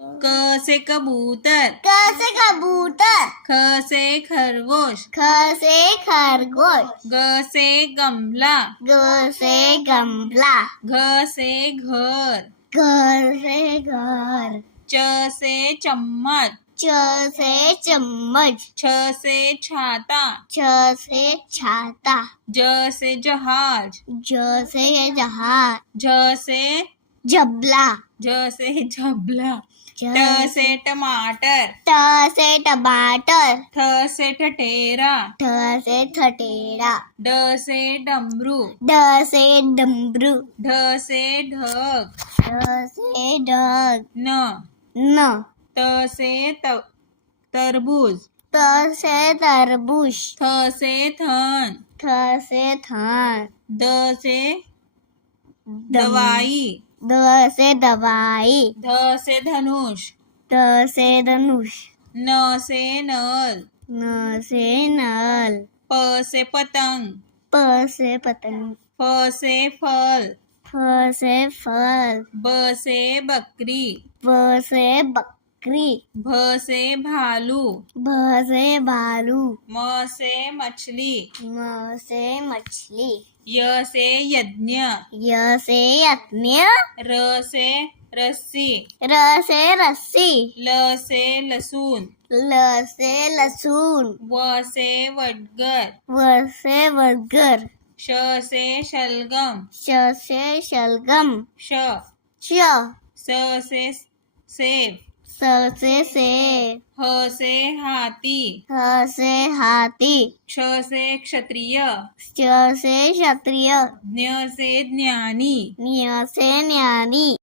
क से कबूतर, क से कबूतर, ख से खरगोश, ख से खरगोश, ग से गमला, ग से गमला, घ से घर, घर से घर, च से चम्मच, च से चम्मच, छ से छाता, छ से छाता, ज से जहाज, ज से जहाज, झ से झबला, झ से झबला, ज ट से टमाटर, ट से टमाटर, ठ से ठठेरा, ठ से ठठेरा, ड से डमरू, ड से डमरू, ढ से ढग, ढ से ढग, न न त से तरबूज, त से तरबूज, थ से थन, थ से थन, द से दवाई, द से दवाई, ध से धनुष, ध से धनुष, न से नल, न से नल, प से पतंग, प से पतंग, फ से फल, फ से फल, ब से बकरी, ब से बकरी, भ से भालू, भ से भालू, म से मछली, म से मछली, य से यज्ञ, य से यज्ञ, र से रस्सी, र से रस्सी, ल से लसूण, ल से लहसुन, व से वडगर, व से बर्गर, श से शलगम, श से शलगम, श श स से सेब, स से सेब, ह से हाथी, ह से हाथी, क्ष से क्षत्रिय, श से क्षत्रिय, ज्ञ से ज्ञानी, ज्ञ से ज्ञानी,